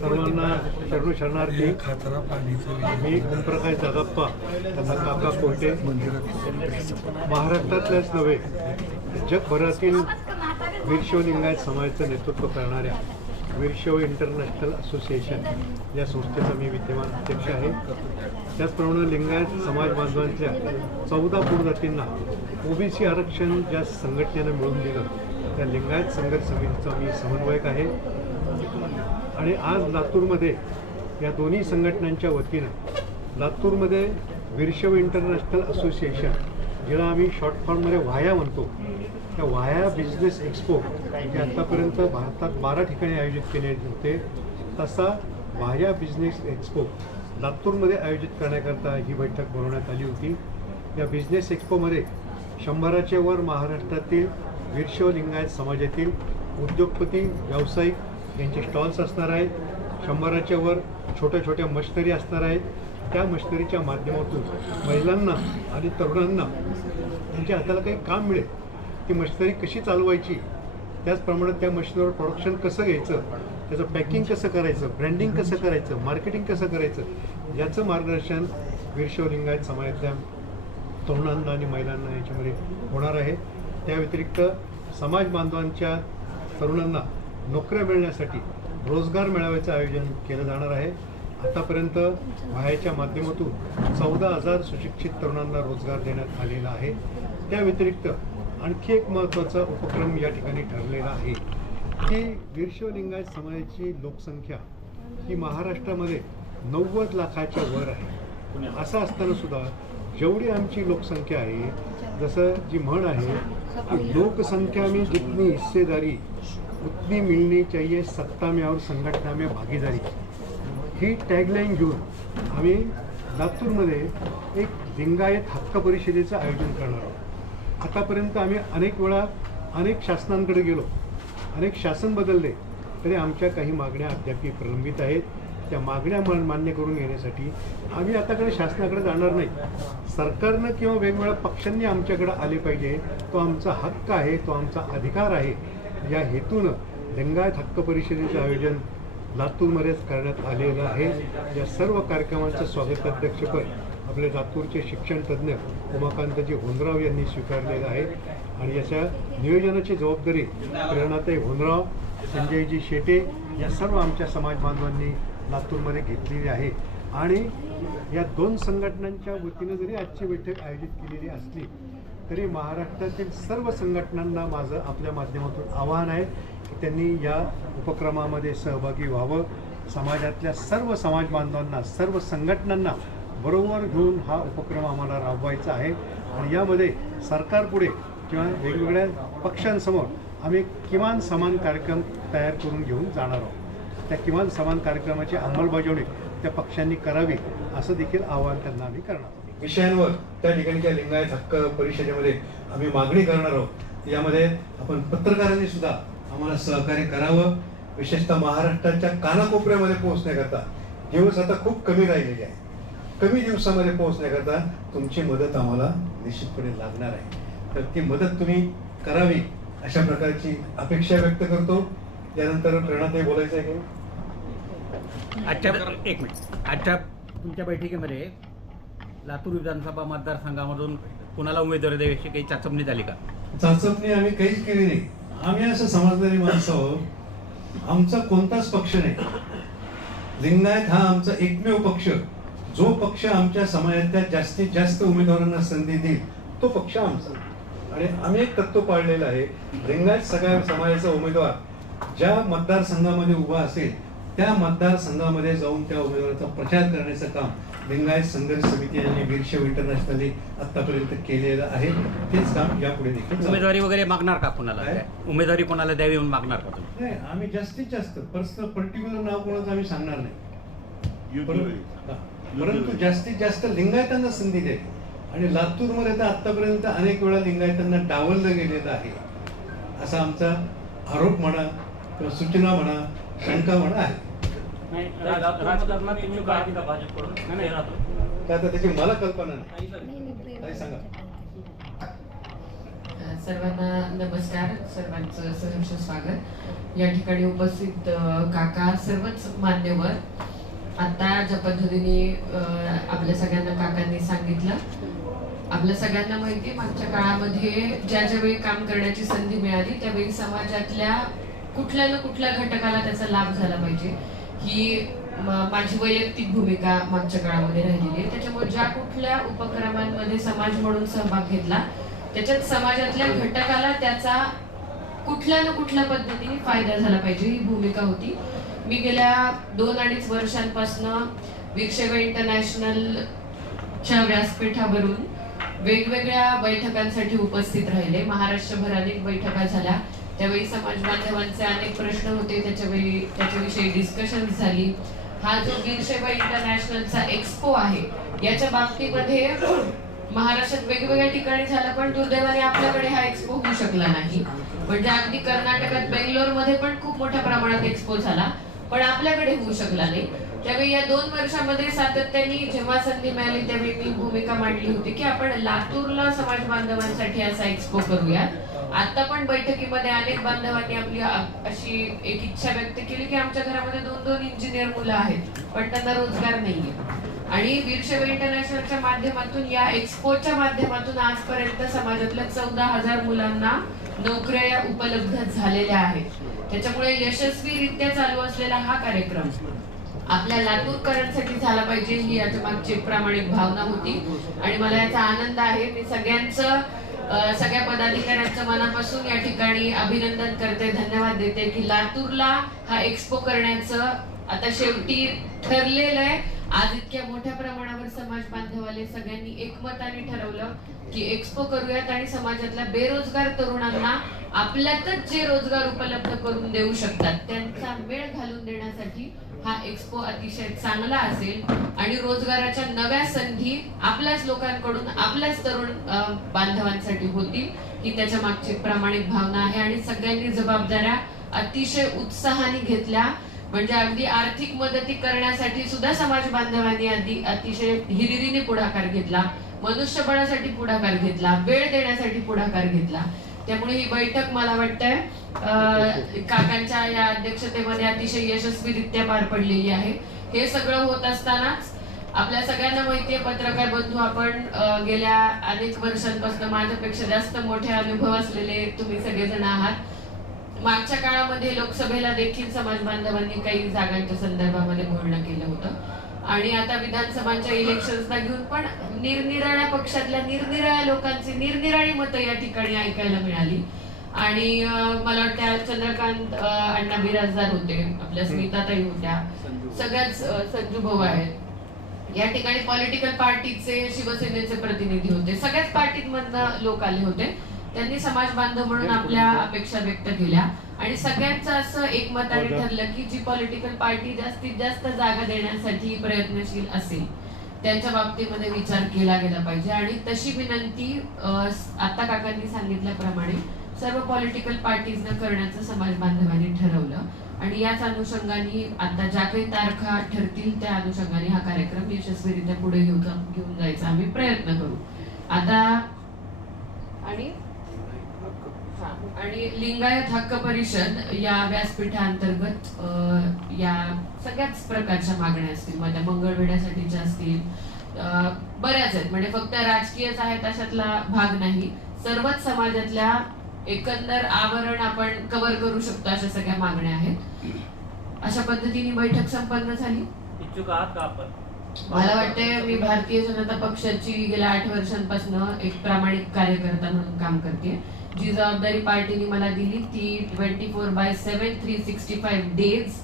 सर्वांना शरणार्थी. मी ओमप्रकाश दादाप्पा तथा काका कोटे महाराष्ट्रातल्याच नव्हे जगभरातील वीरशैव लिंगायत समाजाचं नेतृत्व करणाऱ्या वीरशैव इंटरनॅशनल असोसिएशन या संस्थेचा मी विद्यमान अध्यक्ष आहे. त्याचप्रमाणे लिंगायत समाज बांधवांच्या 14 पूर्वजातींना ओबीसी आरक्षण ज्या संघटनेनं मिळवून दिलं त्या लिंगायत संघर्ष समितीचा मी समन्वयक आहे. आणि आज लातूरमध्ये या दोन्ही संघटनांच्या वतीनं लातूरमध्ये वीरशैव इंटरनॅशनल असोसिएशन ज्याला आम्ही शॉर्ट फॉर्ममध्ये व्हाया म्हणतो त्या व्हाया बिझनेस एक्सपो जे आत्तापर्यंत भारतात 12 ठिकाणी आयोजित केले होते तसा व्हाया बिझनेस एक्सपो लातूरमध्ये आयोजित करण्याकरता ही बैठक बोलवण्यात आली होती. या बिझनेस एक्सपोमध्ये 100च्या वर महाराष्ट्रातील वीरशैव लिंगायत समाजातील उद्योगपती व्यावसायिक यांचे स्टॉल्स असणार आहेत. 100च्या वर छोट्या छोट्या मशिनरी असणार आहेत. त्या मशिनरीच्या माध्यमातून महिलांना आणि तरुणांना त्यांच्या हाताला काही काम मिळेल, ती मशिनरी कशी चालवायची, त्याचप्रमाणे त्या मशिनरीवर प्रोडक्शन कसं घ्यायचं, त्याचं पॅकिंग कसं करायचं, ब्रँडिंग कसं करायचं, मार्केटिंग कसं करायचं याचं मार्गदर्शन वीरशैव लिंगायत समाजातल्या तरुणांना आणि महिलांना याच्यामध्ये होणार आहे. त्या व्यतिरिक्त समाज बांधवांच्या तरुणांना नोकऱ्या मिळण्यासाठी रोजगार मेळाव्याचं आयोजन केलं जाणार आहे. आतापर्यंत व्हायाच्या माध्यमातून 14,000 सुशिक्षित तरुणांना रोजगार देण्यात आलेला आहे. त्या व्यतिरिक्त आणखी एक महत्त्वाचा उपक्रम या ठिकाणी ठरलेला आहे की वीरशैव लिंगायत समाजाची लोकसंख्या ही महाराष्ट्रामध्ये 90 लाखाच्या वर आहे. असं असताना सुद्धा जेवढी आमची लोकसंख्या आहे, जसं जी म्हण आहे की लोकसंख्या में जितनी हिस्सेदारी उतनी मिळणी चाहिए सत्ता में और संघटना में भागीदारी, ही टॅगलाईन घेऊन आम्ही लातूरमध्ये एक लिंगायत हक्क परिषदेचं आयोजन करणार आहोत. आतापर्यंत आम्ही अनेक वेळा अनेक शासनांकडे गेलो, अनेक शासन बदलले, तरी आमच्या काही मागण्या अद्यापही प्रलंबित आहेत. त्या मागण्या मान्य करून घेण्यासाठी आम्ही आताकडे शासनाकडे जाणार नाही. सरकारनं किंवा वेगवेगळ्या पक्षांनी आमच्याकडे आले पाहिजे. तो आमचा हक्क आहे, तो आमचा अधिकार आहे. या हेतूनं लिंगायत हक्क परिषदेचं आयोजन लातूरमध्येच करण्यात आलेलं आहे. या सर्व कार्यक्रमांचं स्वागताध्यक्षपद आपले लातूरचे शिक्षणतज्ज्ञ उमाकांतजी होनराव यांनी स्वीकारलेलं आहे. आणि याच्या नियोजनाची जबाबदारी प्रेरणाताई होनराव, संजयजी शेटे या सर्व आमच्या समाज बांधवांनी लातूरमध्ये घेतलेली आहे. आणि या 2 संघटनांच्या वतीनं जरी आजची बैठक आयोजित केलेली असली तरी महाराष्ट्रातील सर्व संघटनांना माझं आपल्या माध्यमातून आवाहन आहे की त्यांनी या उपक्रमामध्ये सहभागी व्हावं. समाजातल्या सर्व समाज बांधवांना, सर्व संघटनांना बरोबर घेऊन हा उपक्रम आम्हाला राबवायचा आहे. आणि यामध्ये सरकारपुढे किंवा वेगवेगळ्या पक्षांसमोर आम्ही किमान समान कार्यक्रम तयार करून घेऊन जाणार आहोत. त्या किमान समान कार्यक्रमाची अंमलबजावणी त्या पक्षांनी करावी असं देखील आवाहन त्यांना आम्ही करणार. विषयांवर त्या ठिकाणच्या लिंगायत हक्क परिषदेमध्ये आम्ही मागणी करणार आहोत. यामध्ये आपण पत्रकारांनी सुद्धा आम्हाला सहकार्य करावं. विशेषतः महाराष्ट्राच्या कानाकोपऱ्यामध्ये पोहोचण्याकरता दिवस आता खूप कमी राहिलेले आहे. कमी दिवसामध्ये पोहोचण्याकरता तुमची मदत आम्हाला निश्चितपणे लागणार आहे. तर ती मदत तुम्ही करावी अशा प्रकारची अपेक्षा व्यक्त करतो. त्यानंतर प्रेरणाताई बोलायचं आहे की आजच्या तुमच्या बैठकीमध्ये लातूर विधानसभा मतदारसंघामधून कुणाला उमेदवारी द्यावी काही चाचपणी झाली का? चाचपणी आम्ही काहीच केली नाही. आम्ही असं समजणारी माणसं आहोत. आमचा कोणताच पक्ष नाही. लिंगायत हा आमचा एकमेव पक्ष. जो पक्ष आमच्या समाजातल्या जास्तीत जास्त उमेदवारांना संधी देईल तो पक्ष आमचा. आणि आम्ही एक तत्व पाळलेलं आहे, लिंगायत सगळ्या समाजाचा उमेदवार ज्या मतदारसंघामध्ये उभा असेल त्या मतदारसंघामध्ये जाऊन त्या उमेदवाराचा प्रचार करण्याचं काम लिंगायत संघर्ष समिती आणि वीरशैव इंटरनॅशनलने आतापर्यंत केलेलं आहे. तेच काम यापुढे देखील. उमेदवारी वगैरे मागणार का कोणाला? उमेदवारी कोणाला द्यावी म्हणून मागणार का तुम्ही? नाही, आम्ही जास्तीत जास्त पर्टिक्युलर नाव कोणाचं आम्ही सांगणार नाही. परंतु जास्तीत जास्त लिंगायतांना संधी द्यावी. आणि लातूरमध्ये तर आतापर्यंत अनेक वेळा लिंगायतांना डावललं गेलेलं आहे असा आमचा आरोप म्हणा किंवा सूचना म्हणा, शंका म्हणा आहे. आता त्याची मला कल्पना नाही. काय सांगा? सर्वांना नमस्कार, सर्वांचं सहर्ष स्वागत. या ठिकाणी उपस्थित काका, सर्वच मान्यवर. आता ज्या पद्धतीने आपल्या सगळ्यांना काकांनी सांगितलं, आपल्या सगळ्यांना माहिती, मागच्या काळामध्ये ज्या वेळी काम करण्याची संधी मिळाली त्यावेळी समाजातल्या कुठल्या ना कुठल्या घटकाला त्याचा लाभ झाला पाहिजे ही माझी वैयक्तिक भूमिका मागच्या काळामध्ये राहिलेली आहे. त्याच्यामुळे ज्या कुठल्या उपक्रमांमध्ये समाज म्हणून सहभाग घेतला त्याच्यात समाजातल्या घटकाला त्याचा कुठल्या ना कुठल्या पद्धतीने फायदा झाला पाहिजे ही भूमिका होती. मी गेल्या 2-2.5 वर्षांपासून वीरशैव इंटरनॅशनलच्या व्यासपीठावरून वेगवेगळ्या बैठकांसाठी उपस्थित राहिले. महाराष्ट्रभर अनेक बैठका झाल्या. त्यावेळी समाज बांधवांचे अनेक प्रश्न होते, त्याच्याविषयी डिस्कशन झाली. हा जो वीरशैव इंटरनॅशनलचा एक्सपो आहे याच्या बाबतीमध्ये महाराष्ट्रात वेगवेगळ्या ठिकाणी झाला, पण दुर्दैवाने आपल्याकडे हा एक्सपो होऊ शकला नाही. म्हणजे अगदी कर्नाटकात बेंगलोरमध्ये पण खूप मोठ्या प्रमाणात एक्सपो झाला, पण आपल्याकडे होऊ शकला नाही. त्यावेळी या 2 वर्षामध्ये सातत्याने जेव्हा संधी मिळाली त्यावेळी मी भूमिका मांडली होती की आपण लातूरला समाज बांधवांसाठी असा एक्सपो करूया. आता पण बैठकीमध्ये अनेक बांधवांनी आपली अशी एक इच्छा व्यक्त केली की आमच्या घरामध्ये 2-2 इंजिनियर मुलं आहेत पण त्यांना रोजगार नाहीये. आणि वीरशैव इंटरनॅशनलच्या माध्यमातून या एक्सपोच्या माध्यमातून आजपर्यंत समाजातल्या 14,000 मुलांना नोकऱ्या उपलब्ध झालेल्या आहेत. त्याच्यामुळे यशस्वीरित्या चालू असलेला हा कार्यक्रम आपल्या लातूरकरांसाठी झाला पाहिजे ही याच्या मागची प्रामाणिक भावना होती. आणि मला याचा आनंद आहे. मी सगळ्या पदाधिकाऱ्यांचं मनापासून या ठिकाणी अभिनंदन करते, धन्यवाद देते की लातूरला हा एक्सपो करण्याचं आता शेवटी ठरलेलं आहे. आज इतक्या मोठ्या प्रमाणावर समाज बांधवाले सगळ्यांनी एकमताने ठरवलं की एक्सपो करूयात आणि समाजातल्या बेरोजगार तरुणांना आपल्यातच जे रोजगार उपलब्ध करून देऊ शकतात त्यांचा मेळ घालून देण्यासाठी हा एक्सपो अतिशय चांगला असेल आणि रोजगाराच्या नव्या संधी आपल्याच लोकांकडून आपल्याच तरुण बांधवांसाठी होतील ही त्याच्या मागची प्रामाणिक भावना आहे. आणि सगळ्यांनी जबाबदाऱ्या अतिशय उत्साहाने घेतल्या. म्हणजे अगदी आर्थिक मदती करण्यासाठी सुद्धा समाज बांधवांनी अतिशय हिरिरीने पुढाकार घेतला, मनुष्यबळासाठी पुढाकार घेतला, वेळ देण्यासाठी पुढाकार घेतला. त्यामुळे ही बैठक मला वाटतंय काकांच्या या अध्यक्षतेमध्ये अतिशय यशस्वीरित्या पार पडलेली आहे. हे सगळं होत असतानाच आपल्या सगळ्यांना माहितीये, पत्रकार बंधू आपण गेल्या अनेक वर्षांपासून माझ्यापेक्षा जास्त मोठे अनुभव असलेले तुम्ही सगळेजण आहात. मागच्या काळामध्ये लोकसभेला देखील समाज बांधवांनी काही जागांच्या संदर्भामध्ये बोलणं केलं होतं आणि आता विधानसभांच्या इलेक्शन्सला घेऊन पण निरनिराळ्या पक्षातल्या निरनिराळ्या लोकांची निरनिराळी मतं या ठिकाणी ऐकायला मिळाली. आणि मला वाटतं चंद्रकांत अण्णा बिराजदार होते, आपल्या स्मिताताई होत्या, सगळ्याच संजू भाऊ आहेत. या ठिकाणी पॉलिटिकल पार्टीचे, शिवसेनेचे प्रतिनिधी होते, सगळ्याच पार्टीमधनं लोक आले होते. त्यांनी समाज बांधव म्हणून आपल्या अपेक्षा व्यक्त केल्या आणि सगळ्यांचं असं एकमताने ठरलं की जी पॉलिटिकल पार्टी जास्तीत जास्त जागा देण्यासाठी प्रयत्नशील असेल त्यांच्या बाबतीमध्ये विचार केला गेला पाहिजे. आणि तशी विनंती आता काकांनी सांगितल्याप्रमाणे सर्व पॉलिटिकल पार्टीजनं करण्याचं समाज बांधवांनी ठरवलं. आणि याच अनुषंगाने आता ज्या काही तारखा ठरतील त्या अनुषंगाने हा कार्यक्रम यशस्वीरित्या पुढे घेऊन जायचा आम्ही प्रयत्न करू. आता आणि लिंगायत हक्क परिषद या व्यासपीठाअंतर्गत या सगळ्याच प्रकारच्या मागण्या असतील, माझ्या मंगळवेढ्यासाठीच्या असतील, बऱ्याच आहेत. म्हणजे फक्त राजकीयच आहेत अशातला भाग नाही, सर्वच समाजातल्या एकंदर आवरण आपण कव्हर करू शकतो अशा सगळ्या मागण्या आहेत. अशा पद्धतीने बैठक संपन्न झाली. इच्छुक आहात का आपण? मला वाटते मी भारतीय जनता पक्षाची गेल्या 8 वर्षांपासून एक प्रामाणिक कार्यकर्ता म्हणून काम करते. जी जबाबदारी पार्टीने मला दिली ती 24/7 365 डेज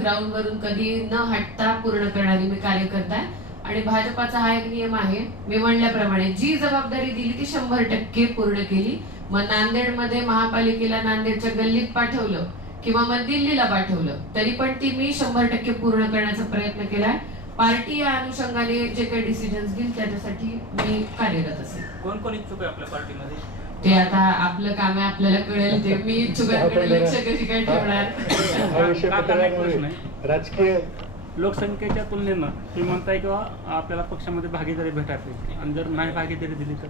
ग्राउंड वरून कधी न हटता पूर्ण करणारी मी कार्यकर्ता आहे. आणि भाजपाचा हा एक नियम आहे, मी म्हणल्याप्रमाणे जी जबाबदारी दिली ती 100% पूर्ण केली. मग नांदेडमध्ये महापालिकेला नांदेडच्या गल्लीत पाठवलं किंवा मग दिल्लीला पाठवलं तरी पण ती मी 100% पूर्ण करण्याचा प्रयत्न केलाय. पार्टी या अनुषंगाने जे काही डिसिजन्स घेईल त्याच्यासाठी मी कार्यरत असेल. कोण कोण इच्छुक आहे आपल्या पार्टीमध्ये? ते आता आपलं काम आहे, आपल्याला कळेल ते. मी इच्छुकांकडे लक्ष कशी काय ठेवणार. राजकीय लोकसंख्येच्या तुलनेनं तुम्ही म्हणताय किंवा आपल्याला पक्षामध्ये भागीदारी भेटायची आणि जर नाही भागीदारी दिली तर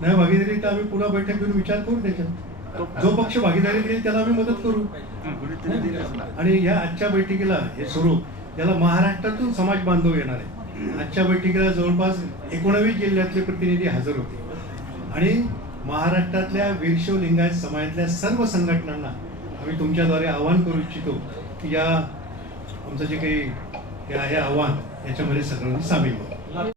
नाही भागीदारी तर आम्ही पुन्हा बैठक घेऊन विचार करू त्याच्यात. जो पक्ष भागीदारी देईल त्याला आम्ही मदत करू. आणि या आजच्या बैठकीला हे स्वरूप याला महाराष्ट्रातून समाज बांधव येणार आहे. आजच्या बैठकीला जवळपास 19 जिल्ह्यातले प्रतिनिधी हजर होते आणि महाराष्ट्रातल्या वीरशैव लिंगायत समाजातल्या सर्व संघटनांना आम्ही तुमच्याद्वारे आवाहन करू इच्छितो की या आमचं जे काही हे आहे आव्हान याच्यामध्ये सगळ्यांनी सामील व्हावं.